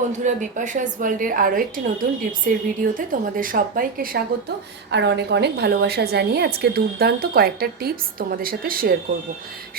বন্ধুরা বিপাশাস ওয়ার্ল্ডের আরও একটি নতুন টিপসের ভিডিওতে তোমাদের সবাইকে স্বাগত আর অনেক অনেক ভালোবাসা জানিয়ে আজকে দুর্দান্ত কয়েকটা টিপস তোমাদের সাথে শেয়ার করব।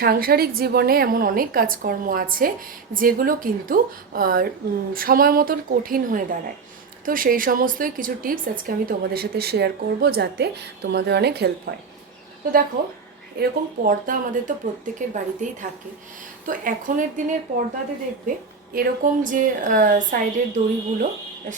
সাংসারিক জীবনে এমন অনেক কাজকর্ম আছে যেগুলো কিন্তু সময় মতন কঠিন হয়ে দাঁড়ায়। তো সেই সমস্তই কিছু টিপস আজকে আমি তোমাদের সাথে শেয়ার করব যাতে তোমাদের অনেক হেল্প হয়। তো দেখো, এরকম পর্দা আমাদের তো প্রত্যেকের বাড়িতেই থাকে। তো এখনের দিনের পর্দাতে দেখবে এরকম যে সাইডের দড়িগুলো,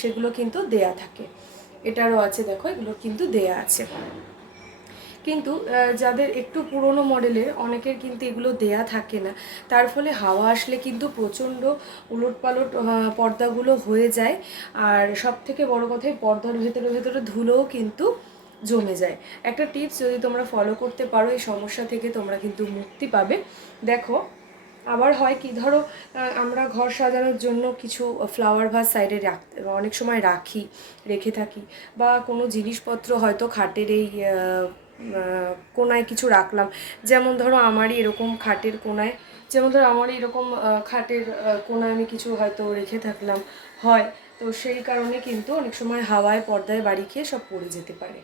সেগুলো কিন্তু দেয়া থাকে। এটারও আছে, দেখো, এগুলো কিন্তু দেয়া আছে। কিন্তু যাদের একটু পুরনো মডেলের, অনেকের কিন্তু এগুলো দেয়া থাকে না। তার ফলে হাওয়া আসলে কিন্তু প্রচণ্ড উলটপালট পর্দাগুলো হয়ে যায়। আর সব থেকে বড় কথাই পর্দার ভেতরে ভেতরে ধুলোও কিন্তু জমে যায়। একটা টিপস যদি তোমরা ফলো করতে পারো, এই সমস্যা থেকে তোমরা কিন্তু মুক্তি পাবে। দেখো আবার হয় কি, ধরো আমরা ঘর সাজানোর জন্য কিছু ফ্লাওয়ার ভাস সাইডে রাখতে অনেক সময় রাখি, রেখে থাকি, বা কোনো জিনিসপত্র হয়তো খাটের এই কোনায় কিছু রাখলাম। যেমন ধরো, আমারই এরকম খাটের কোনায়, যেমন ধরো, আমারই এরকম খাটের কোনায় আমি কিছু হয়তো রেখে থাকলাম, হয়, তো সেই কারণে কিন্তু অনেক সময় হাওয়ায়, পর্দায় বাড়ি খেয়ে সব পড়ে যেতে পারে।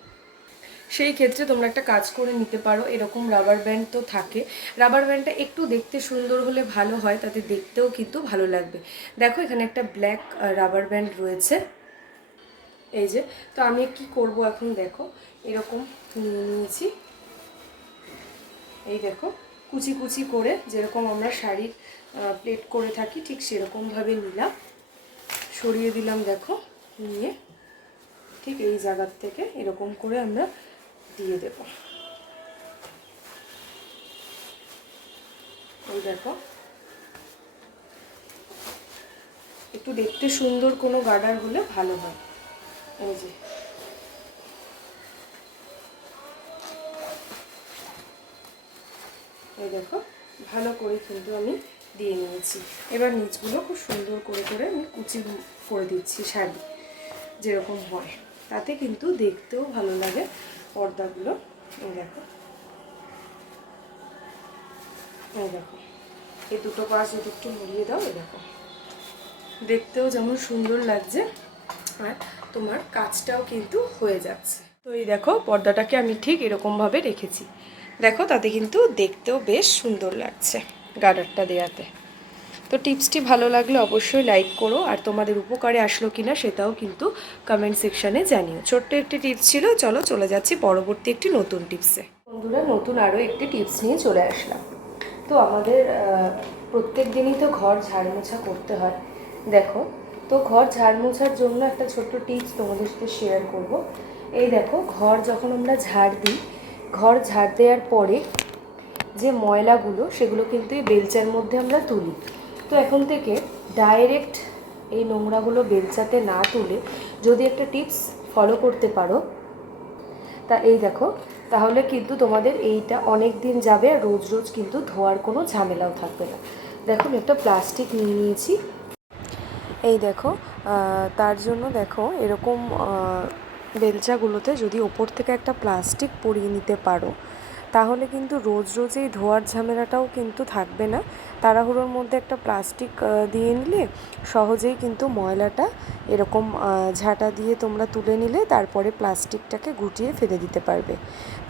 সেই ক্ষেত্রে তোমরা একটা কাজ করে নিতে পারো, এরকম রাবার ব্যান্ড তো থাকে। রাবার ব্যান্ডটা একটু দেখতে সুন্দর হলে ভালো হয়, তাতে দেখতেও কিন্তু ভালো লাগবে। দেখো, এখানে একটা ব্ল্যাক রাবার ব্যান্ড রয়েছে। এই যে, তো আমি কি করব এখন দেখো, এরকম নিয়ে নিয়েছি। এই দেখো, কুচি কুচি করে যেরকম আমরা শাড়ির প্লেট করে থাকি, ঠিক সেরকমভাবে নিলাম। সরিয়ে দিলাম দেখো, নিয়ে। ঠিক এই জায়গার থেকে এরকম করে আমরা দিয়ে দেব। এই দেখো। একটু দেখতে সুন্দর কোনো গার্ডার হলে ভালো হয়। এই যে। এই দেখো, ভালো করে কিন্তু আমি দিয়ে নিয়েছি। এবার নিচগুলো খুব সুন্দর করে করে আমি কুচি করে দিচ্ছি শাড়ি, যেরকম হয়। তাতে কিন্তু দেখতেও ভালো লাগে। পর্দাগুলো, এই দেখো। এই দেখো। এই দুটো পাশ যদি একটু মুড়িয়ে দাও, এই দেখো। দেখতেও যেমন সুন্দর লাগছে, আর তোমার কাজটাও কিন্তু হয়ে যাচ্ছে। তো এই দেখো, পর্দাটাকে আমি ঠিক এরকমভাবে রেখেছি। দেখো, তাতে কিন্তু দেখতেও বেশ সুন্দর লাগছে গার্ডারটা দেওয়াতে তো টিপসটি ভালো লাগলে অবশ্যই লাইক করো, আর তোমাদের উপকারে আসলো কি না সেটাও কিন্তু কমেন্ট সেকশানে জানিও। ছোট্ট একটি টিপস ছিল, চলো চলে যাচ্ছি পরবর্তী একটি নতুন টিপসে বন্ধুরা, নতুন আরও একটি টিপস নিয়ে চলে আসলাম। তো আমাদের প্রত্যেক দিনই তো ঘর ঝাড় মোছা করতে হয়। দেখো, তো ঘর ঝাড় মোছার জন্য একটা ছোট্ট টিপস তোমাদের সাথে শেয়ার করব। এই দেখো, ঘর যখন আমরা ঝাড় দিই, ঘর ঝাড় দেওয়ার পরে যে ময়লাগুলো, সেগুলো কিন্তু এই বেলচার মধ্যে আমরা তুলি। তো এখন থেকে ডাইরেক্ট এই নোংরাগুলো বেলচাতে না তুলে যদি একটা টিপস ফলো করতে পারো, তা এই দেখো, তাহলে কিন্তু তোমাদের এইটা অনেক দিন যাবে আর রোজ রোজ কিন্তু ধোয়ার কোনো ঝামেলাও থাকবে না। দেখুন একটা প্লাস্টিক নিয়ে নিয়েছি। এই দেখো তার জন্য দেখো এরকম বেলচাগুলোতে যদি ওপর থেকে একটা প্লাস্টিক পরিয়ে নিতে পারো তাহলে কিন্তু রোজ রোজ এই ধোয়ার ঝামেলাটাও কিন্তু থাকবে না। তাড়াহুড়োর মধ্যে একটা প্লাস্টিক দিয়ে নিলে সহজেই কিন্তু ময়লাটা এরকম ঝাঁটা দিয়ে তোমরা তুলে নিলে তারপরে প্লাস্টিকটাকে গুটিয়ে ফেলে দিতে পারবে।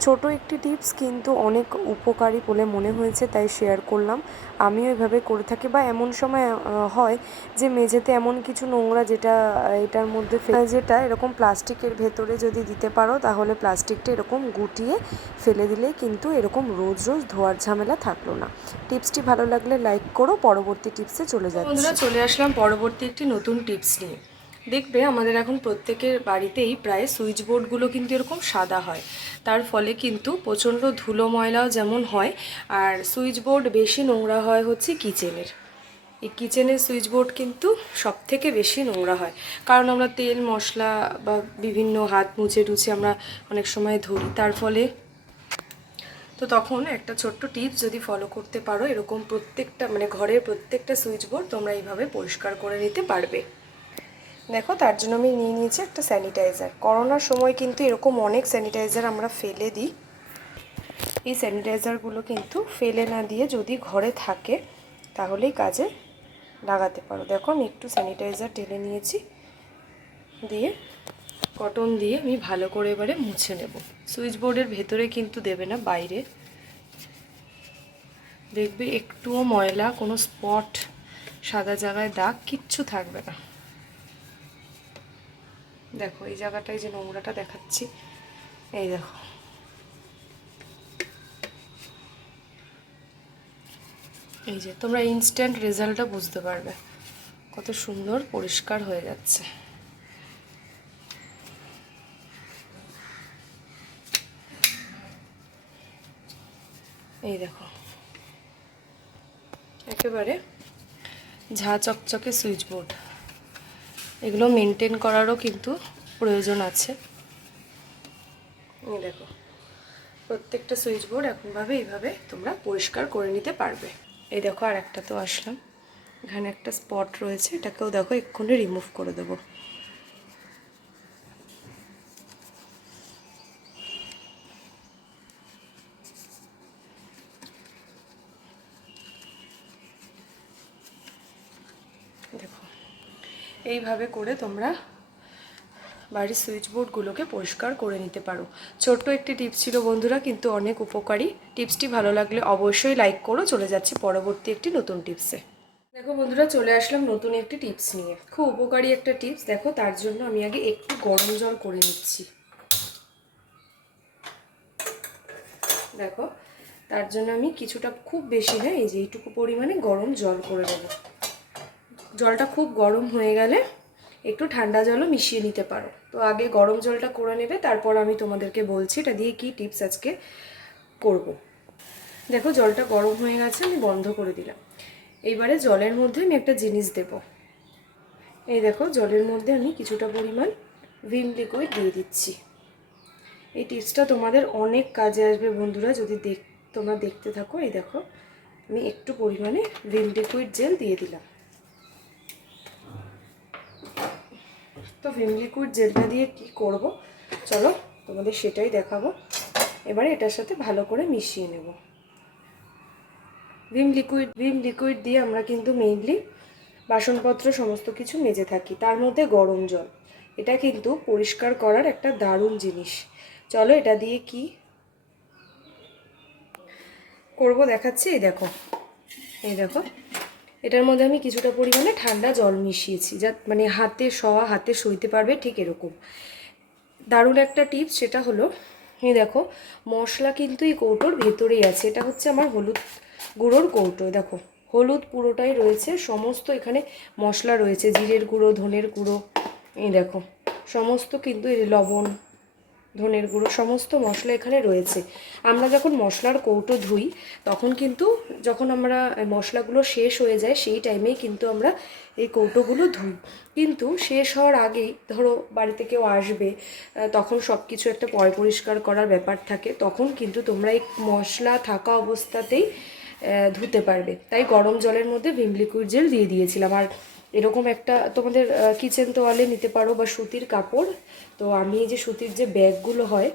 ছোট একটি টিপস কিন্তু অনেক উপকারী বলে মনে হয়েছে, তাই শেয়ার করলাম। আমিও এভাবে করে থাকি বা এমন সময় হয় যে মেঝেতে এমন কিছু নোংরা যেটা, এটার মধ্যে যেটা এরকম প্লাস্টিকের ভেতরে যদি দিতে পারো, তাহলে প্লাস্টিকটা এরকম গুটিয়ে ফেলে দিলেই কিন্তু এরকম রোজ রোজ ধোয়ার ঝামেলা থাকল না। টিপসটি ভালো লাগলে লাইক করো, পরবর্তী টিপসে চলে যাচ্ছি। চলে আসলাম পরবর্তী একটি নতুন টিপস নিয়ে। দেখবে আমাদের এখন প্রত্যেকের বাড়িতেই প্রায় সুইচ বোর্ডগুলো কিন্তু এরকম সাদা হয়। তার ফলে কিন্তু প্রচণ্ড ধুলো ময়লাও যেমন হয়, আর সুইচ বোর্ড বেশি নোংরা হয় হচ্ছে কিচেনের। এই কিচেনের সুইচ বোর্ড কিন্তু সব থেকে বেশি নোংরা হয়। কারণ আমরা তেল, মশলা বা বিভিন্ন হাত মুছে টুছে আমরা অনেক সময় ধরি। তার ফলে তো তখন একটা ছোট্ট টিপস যদি ফলো করতে পারো, এরকম প্রত্যেকটা মানে ঘরের প্রত্যেকটা সুইচ বোর্ড তোমরা এইভাবে পরিষ্কার করে নিতে পারবে। দেখো, তার জন্য আমি নিয়ে নিয়েছি একটা স্যানিটাইজার করোনার সময় কিন্তু এরকম অনেক স্যানিটাইজার আমরা ফেলে দিই। এই স্যানিটাইজারগুলো কিন্তু ফেলে না দিয়ে যদি ঘরে থাকে, তাহলেই কাজে লাগাতে পারো। দেখো, আমি একটু স্যানিটাইজার টেনে নিয়েছি। দিয়ে কটন দিয়ে আমি ভালো করে এবারে মুছে নেব। সুইচ বোর্ডের ভেতরে কিন্তু দেবে না, বাইরে। দেখবে একটুও ময়লা, কোনো স্পট সাদা জায়গায় দাগ, কিচ্ছু থাকবে না। দেখো, এই জায়গাটায় যে নোংরাটা দেখাচ্ছি, এই দেখো। এই যে, তোমরা ইনস্ট্যান্ট রেজাল্টটা বুঝতে পারবে। কত সুন্দর পরিষ্কার হয়ে যাচ্ছে। এই দেখো। একেবারে ঝা চকচকে সুইচ বোর্ড এগুলো মেনটেন করারও কিন্তু প্রয়োজন আছে। দেখো, প্রত্যেকটা সুইচ বোর্ড এখনভাবে এইভাবে তোমরা পরিষ্কার করে নিতে পারবে। এই দেখো আর একটা তো আসলাম। এখানে একটা স্পট রয়েছে, এটাকেও দেখো এক্ষুনি রিমুভ করে দেবো দেখো এইভাবে করে তোমরা বাড়ির সুইচ বোর্ডগুলোকে পরিষ্কার করে নিতে পারো। ছোট্ট একটি টিপস ছিল বন্ধুরা, কিন্তু অনেক উপকারী। টিপসটি ভালো লাগলে অবশ্যই লাইক করো। চলে যাচ্ছি পরবর্তী একটি নতুন টিপসে। দেখো বন্ধুরা, চলে আসলাম নতুন একটি টিপস নিয়ে। খুব উপকারী একটা টিপস। দেখো, তার জন্য আমি আগে একটু গরম জল করে নিচ্ছি। দেখো, তার জন্য আমি কিছুটা, খুব বেশি না, এই যে এইটুকু পরিমাণে গরম জল করে দেবো। জলটা খুব গরম হয়ে গেলে একটু ঠান্ডা জলও মিশিয়ে নিতে পারো। তো আগে গরম জলটা করে নেবে, তারপর আমি তোমাদেরকে বলছি এটা দিয়ে কি টিপস আজকে করব। দেখো জলটা গরম হয়ে গেছে, আমি বন্ধ করে দিলাম। এইবারে জলের মধ্যে আমি একটা জিনিস দেব। এই দেখো জলের মধ্যে আমি কিছুটা পরিমাণ ভিম লিকুইড দিয়ে দিচ্ছি। এই টিপসটা তোমাদের অনেক কাজে আসবে বন্ধুরা, যদি দেখ তোমরা দেখতে থাকো। এই দেখো আমি একটু পরিমাণে ভিম লিকুইড জেল দিয়ে দিলাম। তো ভিম লিকুইড জেলটা দিয়ে কি করব? চলো তোমাদের সেটাই দেখাবো। এবারে এটার সাথে ভালো করে মিশিয়ে নেব। ভিম লিকুইড ভিম লিকুইড দিয়ে আমরা কিন্তু মেইনলি বাসনপত্র সমস্ত কিছু মেজে থাকি। তার মধ্যে গরম জল। এটা কিন্তু পরিষ্কার করার একটা দারুণ জিনিস। চলো এটা দিয়ে কি করব দেখাচ্ছি? এই দেখো। এই দেখো। এটার মধ্যে আমি কিছুটা পরিমাণে ঠান্ডা জল মিশিয়েছি, যা মানে হাতে শোয়া, হাতে সইতে পারবে ঠিক এরকম। দারুণ একটা টিপস সেটা হলো, এই দেখো, মশলা কিন্তু এই কৌটোর ভেতরেই আছে। এটা হচ্ছে আমার হলুদ গুঁড়োর কৌটো দেখো। হলুদ পুরোটাই রয়েছে, সমস্ত এখানে মশলা রয়েছে, জিরের গুঁড়ো, ধনের গুঁড়ো, এই দেখো। সমস্ত কিন্তু লবণ ধনের গুঁড়ো, সমস্ত মশলা এখানে রয়েছে। আমরা যখন মশলার কৌটো ধুই, তখন কিন্তু যখন আমরা মশলাগুলো শেষ হয়ে যায়, সেই টাইমেই কিন্তু আমরা এই কৌটোগুলো ধুই। কিন্তু শেষ হওয়ার আগেই, ধরো বাড়িতে কেউ আসবে তখন সব কিছু একটা পয় পরিষ্কার করার ব্যাপার থাকে, তখন কিন্তু তোমরা এই মশলা থাকা অবস্থাতেই ধুতে পারবে। তাই গরম জলের মধ্যে ভিম লিকুইড জেল দিয়ে দিয়েছিলাম। আর এরকম একটা তোমাদের কিচেন তোয়ালে নিতে পারো বা সুতির কাপড়। তো আমি যে সুতির যে ব্যাগগুলো হয়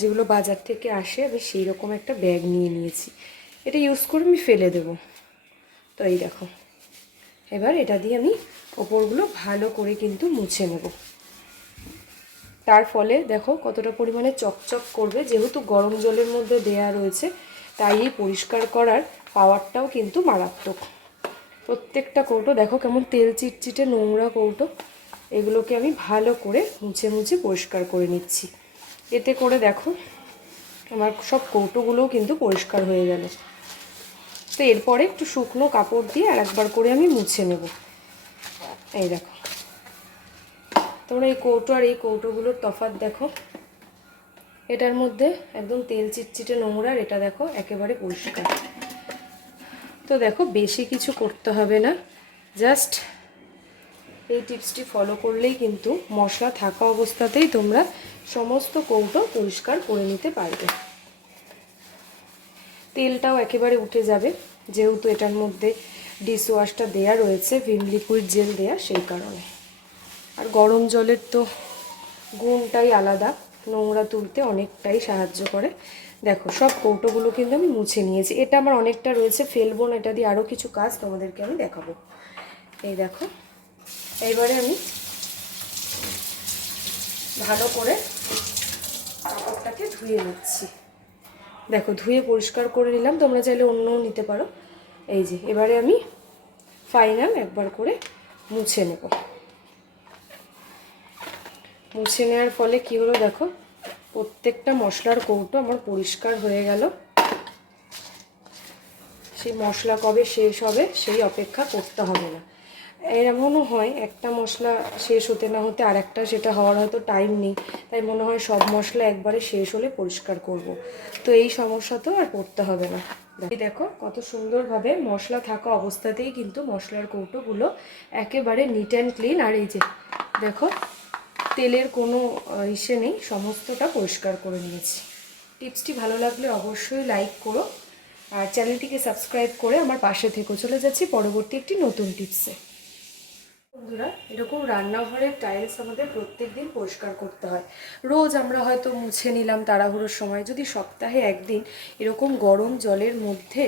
যেগুলো বাজার থেকে আসে, আমি সেই রকম একটা ব্যাগ নিয়ে নিয়েছি। এটা ইউজ করে আমি ফেলে দেব। তো এই দেখো। এবার এটা দিয়ে আমি ওপরগুলো ভালো করে কিন্তু মুছে নেব। তার ফলে দেখো কতটা পরিমাণে চকচক করবে। যেহেতু গরম জলের মধ্যে দেয়া রয়েছে, তাই এই পরিষ্কার করার পাওয়ারটাও কিন্তু মারাত্মক। প্রত্যেকটা কৌটো, দেখো কেমন তেল চিটচিটে নোংরা কৌটো। এগুলোকে আমি ভালো করে মুছে মুছে পরিষ্কার করে নিচ্ছি। এতে করে দেখো, আমার সব কৌটোগুলোও কিন্তু পরিষ্কার হয়ে গেল। তো এরপরে একটু শুকনো কাপড় দিয়ে আর একবার করে আমি মুছে নেব। এই দেখো। তোমরা এই কৌটো আর এই কৌটোগুলোর তফাত দেখো। এটার মধ্যে একদম তেল চিটচিটে নোংরা আর এটা দেখো, একেবারে পরিষ্কার। তো দেখো, বেশি কিছু করতে হবে না। জাস্ট এই টিপসটি ফলো করলেই কিন্তু মশলা থাকা অবস্থাতেই তোমরা সমস্ত কৌটো পরিষ্কার করে নিতে পারবে। তেলটাও একেবারে উঠে যাবে, যেহেতু এটার মধ্যে ডিশওয়াশটা দেয়া রয়েছে, ভিম লিকুইড জেল দেয়া সেই কারণে। আর গরম জলের তো গুণটাই আলাদা, নোংরা তুলতে অনেকটাই সাহায্য করে। দেখো, সব কৌটোগুলো কিন্তু আমি মুছে নিয়েছি। এটা আমার অনেকটা রয়েছে, ফেলব না, এটা দিয়ে আরও কিছু কাজ তোমাদেরকে আমি দেখাবো। এই দেখো, এইবারে আমি ভালো করে কাপড়টাকে ধুয়ে নিচ্ছি। দেখো, ধুয়ে পরিষ্কার করে নিলাম, তোমরা চাইলে অন্যও নিতে পারো। এই যে, এবারে আমি ফাইনাল একবার করে মুছে নেব। মুছে নেওয়ার ফলে কি হলো দেখো প্রত্যেকটা মশলার কৌটো আমার পরিষ্কার হয়ে গেল। সেই মশলা কবে শেষ হবে সেই অপেক্ষা করতে হবে না। এমনও হয় একটা মশলা শেষ হতে না হতে আর একটা সেটা হওয়ার হয়তো টাইম নেই। তাই মনে হয় সব মশলা একবারে শেষ হলে পরিষ্কার করব। তো এই সমস্যা তো আর পড়তে হবে না। দেখো কত সুন্দরভাবে মশলা থাকা অবস্থাতেই কিন্তু মশলার কৌটোগুলো একেবারে নিট অ্যান্ড ক্লিন আর এই যে দেখো তেলের কোনো ইসে নেই, সমস্তটা পরিষ্কার করে নিয়েছি। টিপসটি ভালো লাগলে অবশ্যই লাইক করো আর চ্যানেলটিকে সাবস্ক্রাইব করে আমার পাশে থেকে। চলে যাচ্ছি পরবর্তী একটি নতুন টিপসে। বন্ধুরা, এরকম রান্নাঘরের টাইলস আমাদের প্রত্যেক দিন পরিষ্কার করতে হয়। রোজ আমরা হয়তো মুছে নিলাম তাড়াহুড়োর সময়। যদি সপ্তাহে একদিন এরকম গরম জলের মধ্যে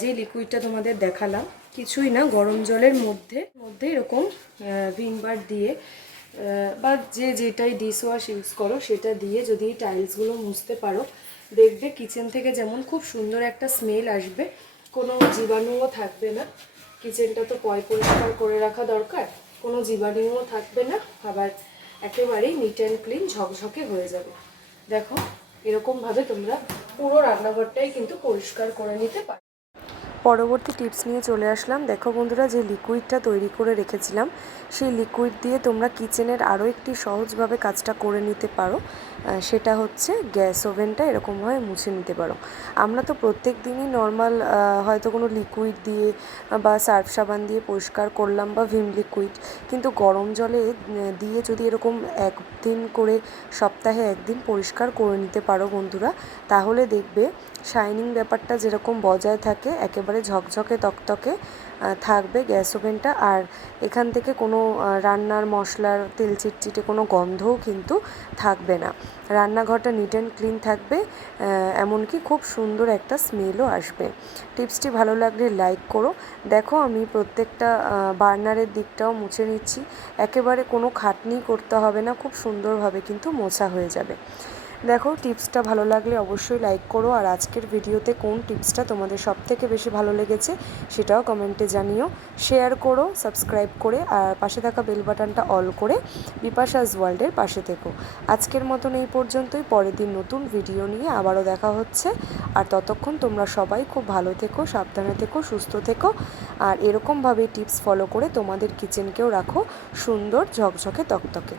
যে লিকুইডটা তোমাদের দেখালাম, কিছুই না, গরম জলের মধ্যে মধ্যে এরকম ভিমবার দিয়ে বা যে যেটাই ডিশ ওয়াশ ইউজ করো, সেটা দিয়ে যদি এই টাইলসগুলো মুছতে পারো, দেখবে কিচেন থেকে যেমন খুব সুন্দর একটা স্মেল আসবে। কোনো জীবাণুও থাকবে না। কিচেনটা তো পয় পরিষ্কার করে রাখা দরকার। কোনো জীবাণুও থাকবে না। আবার একেবারেই নিট অ্যান্ড ক্লিন ঝকঝকে হয়ে যাবে। দেখো, এরকমভাবে তোমরা পুরো রান্নাঘরটাই কিন্তু পরিষ্কার করে নিতে পারো। পরবর্তী টিপস নিয়ে চলে আসলাম। দেখো বন্ধুরা, যে লিকুইডটা তৈরি করে রেখেছিলাম, সেই লিকুইড দিয়ে তোমরা কিচেনের আরও একটি সহজভাবে কাজটা করে নিতে পারো। সেটা হচ্ছে গ্যাস ওভেনটা এরকমভাবে মুছে নিতে পারো। আমরা তো প্রত্যেক দিনই নর্মাল হয়তো কোনো লিকুইড দিয়ে বা সার্ফ সাবান দিয়ে পরিষ্কার করলাম বা ভিম লিকুইড কিন্তু গরম জলে দিয়ে যদি এরকম একদিন করে সপ্তাহে একদিন পরিষ্কার করে নিতে পারো বন্ধুরা, তাহলে দেখবে শাইনিং ব্যাপারটা যেরকম বজায় থাকে, একেবারে ঝকঝকে, তকতকে থাকবে গ্যাস ওভেনটা। আর এখান থেকে কোনো রান্নার মশলার তেল চিটচিটে কোনো গন্ধও কিন্তু থাকবে না। রান্নাঘরটা নিট অ্যান্ড ক্লিন থাকবে এমনকি খুব সুন্দর একটা স্মেলও আসবে। টিপসটি ভালো লাগলে লাইক করো। দেখো, আমি প্রত্যেকটা বার্নারের দিকটাও মুছে নিচ্ছি। একেবারে কোনো খাটনি করতে হবে না, খুব সুন্দরভাবে কিন্তু মোছা হয়ে যাবে। দেখো, টিপসটা ভালো লাগলে অবশ্যই লাইক করো। আর আজকের ভিডিওতে কোন টিপসটা তোমাদের সব থেকে বেশি ভালো লেগেছে সেটাও কমেন্টে জানিও। শেয়ার করো সাবস্ক্রাইব করে, আর পাশে থাকা বেল বাটনটা অল করে বিপাশাস ওয়ার্ল্ডের পাশে থেকো। আজকের মতন এই পর্যন্তই। পরের দিন নতুন ভিডিও নিয়ে আবারও দেখা হচ্ছে। আর ততক্ষণ তোমরা সবাই খুব ভালো থেকো, সাবধানে থেকো, সুস্থ থেকো। আর এরকমভাবে টিপস ফলো করে তোমাদের কিচেনকেও রাখো। সুন্দর ঝকঝকে তকতকে।